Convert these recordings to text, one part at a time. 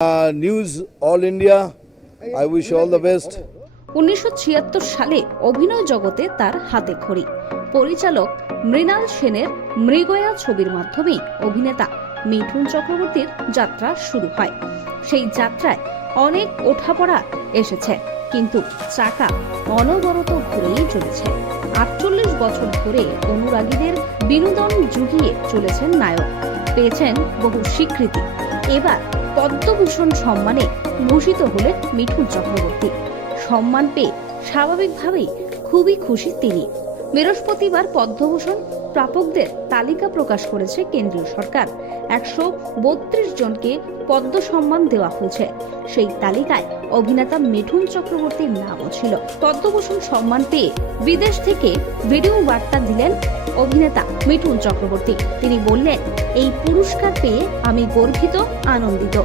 All India. I wish you all the best. উনিশশো সালে অভিনয় জগতে তার হাতে খড়ি পরিচালক মৃণাল সেনের মৃগয়া ছবির মাধ্যমে অভিনেতা মিঠুন চক্রবর্তীর যাত্রা শুরু হয় সেই যাত্রায় অনেক ওঠাপড়া এসেছে, কিন্তু চাকা অনবরত ঘুরেই চলেছে আটচল্লিশ বছর ধরে অনুরাগীদের বিনোদন জুগিয়ে চলেছেন নায়ক পেয়েছেন বহু স্বীকৃতি এবার পদ্মভূষণ সম্মানে ভূষিত হলেন মিঠুন চক্রবর্তী। সম্মান পেয়ে স্বাভাবিকভাবেই খুবই খুশি তিনি। বৃহস্পতিবার পদ্মভূষণ প্রাপকদের তালিকা প্রকাশ করেছে কেন্দ্রীয় সরকার। একশো বত্রিশ জনকে পদ্ম সম্মান দেওয়া হয়েছে। সেই তালিকায় অভিনেতা মিঠুন চক্রবর্তীর নামও ছিল। পদ্মভূষণ সম্মান পেয়ে বিদেশ থেকে ভিডিও বার্তা দিলেন অভিনেতা মিঠুন চক্রবর্তী। তিনি বললেন, এই পুরস্কার পেয়ে আমি গর্বিত, আনন্দিত।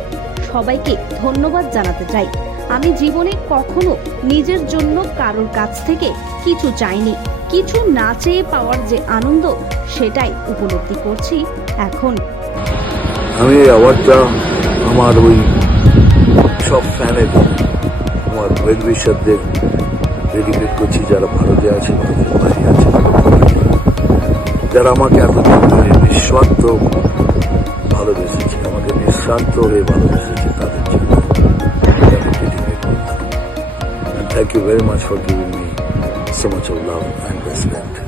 সবাইকে ধন্যবাদ জানাতে চাই। আমি জীবনে কখনো নিজের জন্য কারোর কাছ থেকে কিছু চাইনি। কিছু না চেয়ে পাওয়ার যে আনন্দ, সেটাই উপলব্ধি করছি এখন। আমি অ্যাওয়ার্ডটা আমার ওই সব ফ্যানের, আমার ওয়েল উইশারদের ডেডিকেট করছি, যারা ভারতে আছে যারা আমাকে এতদিন নিঃস্বার্থ ভালোবেসেছে, আমাকে নিঃস্বার্থ হয়ে ভালোবেসেছে তাদের Thank you very much for giving me so much of love and respect.